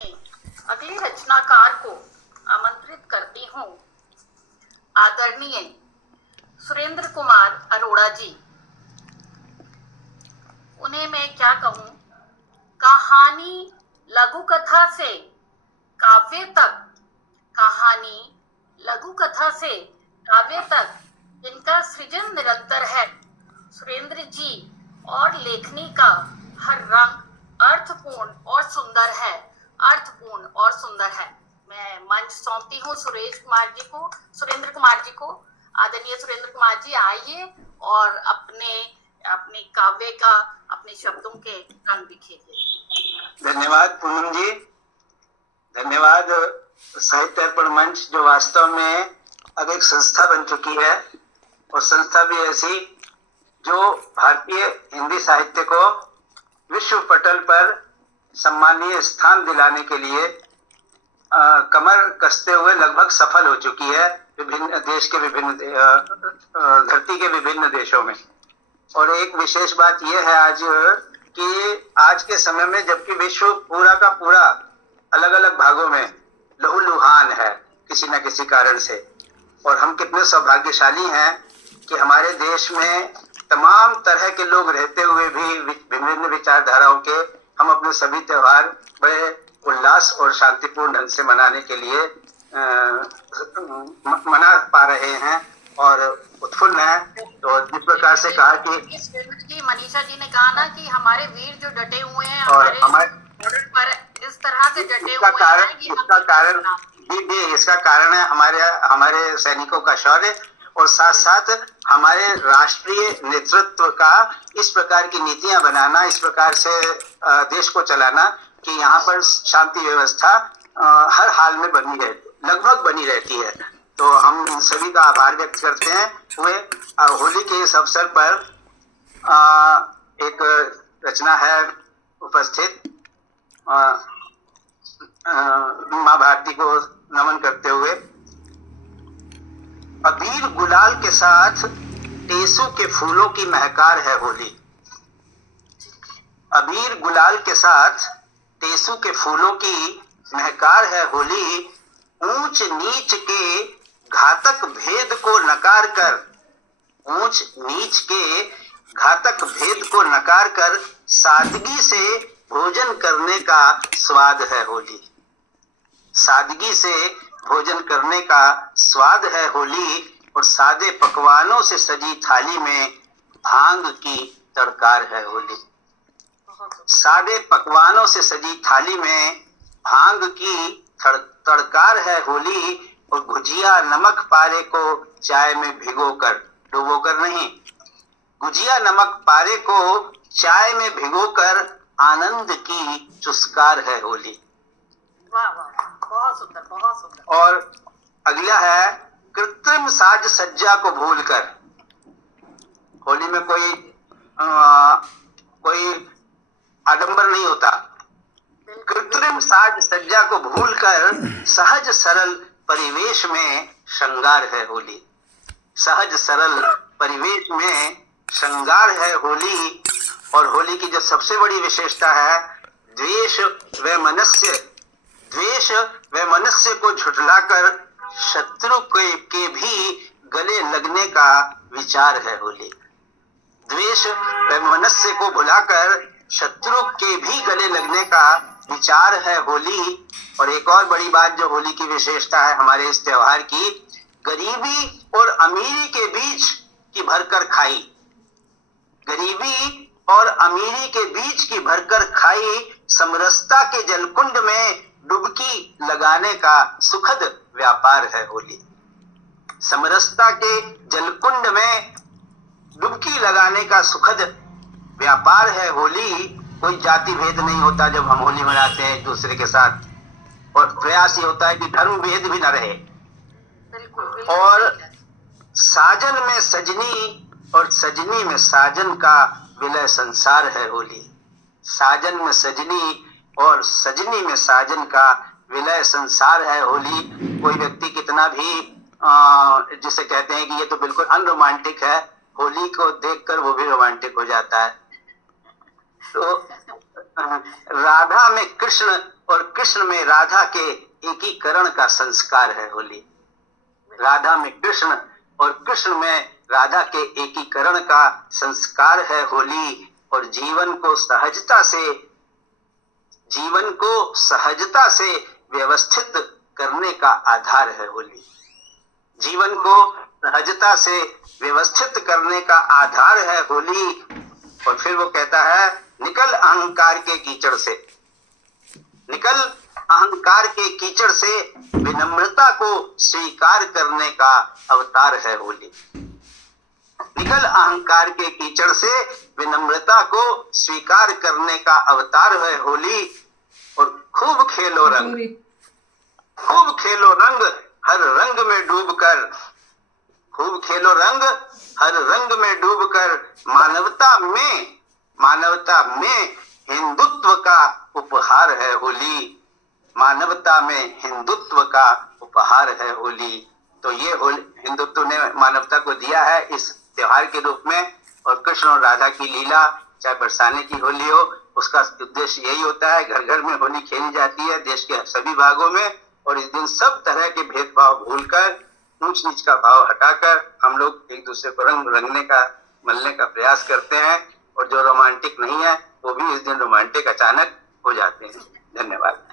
अगले रचनाकार को आमंत्रित करती हूँ। आदरणीय सुरेंद्र कुमार अरोड़ा जी। उन्हें मैं क्या कहूँ, कहानी लघु कथा से काव्य तक, कहानी लघु कथा से काव्य तक इनका सृजन निरंतर है। सुरेंद्र जी और लेखनी का हर रंग अर्थपूर्ण और सुंदर है, अर्थपूर्ण और सुंदर है। मैं मंच सौंपती हूँ सुरेंद्र कुमार जी को। आदरणीय सुरेंद्र कुमार जी, आइए और अपने काव्य का, अपने शब्दों के रंग बिखेरिए। धन्यवाद पूनम जी, धन्यवाद। साहित्य अर्पण मंच जो वास्तव में अब एक संस्था बन चुकी है, और संस्था भी ऐसी जो भारतीय हिंदी साहित्य को विश्व पटल पर सम्मानीय स्थान दिलाने के लिए कमर कसते हुए लगभग सफल हो चुकी है विभिन्न देश के धरती के विभिन्न देशों में। और एक विशेष बात यह है आज कि आज के समय में जबकि विश्व पूरा का पूरा अलग अलग भागों में लहूलुहान है किसी न किसी कारण से, और हम कितने सौभाग्यशाली हैं कि हमारे देश में तमाम तरह के लोग रहते हुए भी विभिन्न विचारधाराओं के हम अपने सभी त्योहार बड़े उल्लास और शांतिपूर्ण ढंग से मनाने के लिए मना पा रहे हैं और उत्फुल्ल हैं। तो जिस प्रकार से कहा कि जी, मनीषा जी ने कहा ना कि हमारे वीर जो डटे हुए हैं और हमारे बॉर्डर पर इस तरह से डटे हुए हैं कि इसका कारण है हमारे सैनिकों का शौर्य, और साथ साथ हमारे राष्ट्रीय नेतृत्व का इस प्रकार की नीतियां बनाना, इस प्रकार से देश को चलाना कि यहाँ पर शांति व्यवस्था हर हाल में लगभग बनी रहती है। तो हम इन सभी का आभार व्यक्त करते हैं। होली के इस अवसर पर एक रचना है उपस्थित, माँ भारती को नमन करते हुए। अबीर गुलाल के साथ टेसू के फूलों की महकार है होली। अबीर गुलाल के साथ टेसू के फूलों की महकार है होली। ऊंच नीच के घातक भेद को नकार कर, ऊंच नीच के घातक भेद को नकार कर सादगी से भोजन करने का स्वाद है होली। सादगी से भोजन करने का स्वाद है होली, और सादे पकवानों से सजी थाली में भांग की तड़कार है होली। सादे पकवानों से सजी थाली में भांग की तड़कार है होली, और गुजिया नमक पारे को चाय में भिगोकर, डुबोकर नहीं, गुजिया नमक पारे को चाय में भिगोकर आनंद की चुस्कार है होली। वाह वाह, बहुत सुंदर, बहुत सुंदर। और अगला है कृत्रिम साज सज्जा को भूलकर। होली में कोई आडंबर नहीं होता। कृत्रिम साज सज्जा को भूलकर सहज सरल परिवेश में श्रृंगार है होली। सहज सरल परिवेश में श्रृंगार है होली। और होली की जो सबसे बड़ी विशेषता है, द्वेष व मनुष्य को झुठलाकर शत्रु के भी गले लगने का विचार है होली। द्वेष व मनुष्य को भुलाकर शत्रु के भी गले लगने का विचार है होली। और एक और बड़ी बात जो होली की विशेषता है हमारे इस त्योहार की, गरीबी और अमीरी के बीच की भरकर खाई, गरीबी और अमीरी के बीच की भरकर खाई समरसता के जलकुंड में डुबकी लगाने का सुखद व्यापार है होली। समरसता के जलकुंड में डुबकी लगाने का सुखद व्यापार है होली। कोई जाति भेद नहीं होता जब हम होली मनाते हैं एक दूसरे के साथ, और प्रयास ये होता है कि धर्म भेद भी न रहे। और साजन में सजनी और सजनी में साजन का विलय संसार है होली। साजन में सजनी और सजनी में साजन का विलय संसार है होली। कोई व्यक्ति कितना भी जिसे कहते हैं कि ये तो बिल्कुल अनरोमांटिक है, होली को देखकर वो भी रोमांटिक हो जाता है। तो राधा में कृष्ण और कृष्ण में राधा के एकीकरण का संस्कार है होली। राधा में कृष्ण और कृष्ण में राधा के एकीकरण का संस्कार है होली। और जीवन को सहजता से व्यवस्थित करने का आधार है होली। जीवन को सहजता से व्यवस्थित करने का आधार है होली। और फिर वो कहता है, निकल अहंकार के कीचड़ से, निकल अहंकार के कीचड़ से विनम्रता को स्वीकार करने का अवतार है होली। निकल अहंकार के कीचड़ से विनम्रता को स्वीकार करने का अवतार है होली। और खूब खेलो रंग, खूब खेलो रंग हर रंग में डूबकर, खूब खेलो रंग हर रंग में डूबकर, मानवता में हिंदुत्व का उपहार है होली। मानवता में हिंदुत्व का उपहार है होली। तो ये हिंदुत्व ने मानवता को दिया है इस त्योहार के रूप में। और कृष्ण और राधा की लीला, चाहे बरसाने की होली हो, उसका उद्देश्य यही होता है। घर घर में होली खेली जाती है देश के सभी भागों में। और इस दिन सब तरह के भेदभाव भूलकर, ऊंच नीच का भाव हटाकर हम लोग एक दूसरे को रंग रंगने का, मलने का प्रयास करते हैं। और जो रोमांटिक नहीं है वो भी इस दिन रोमांटिक अचानक हो जाते हैं। धन्यवाद।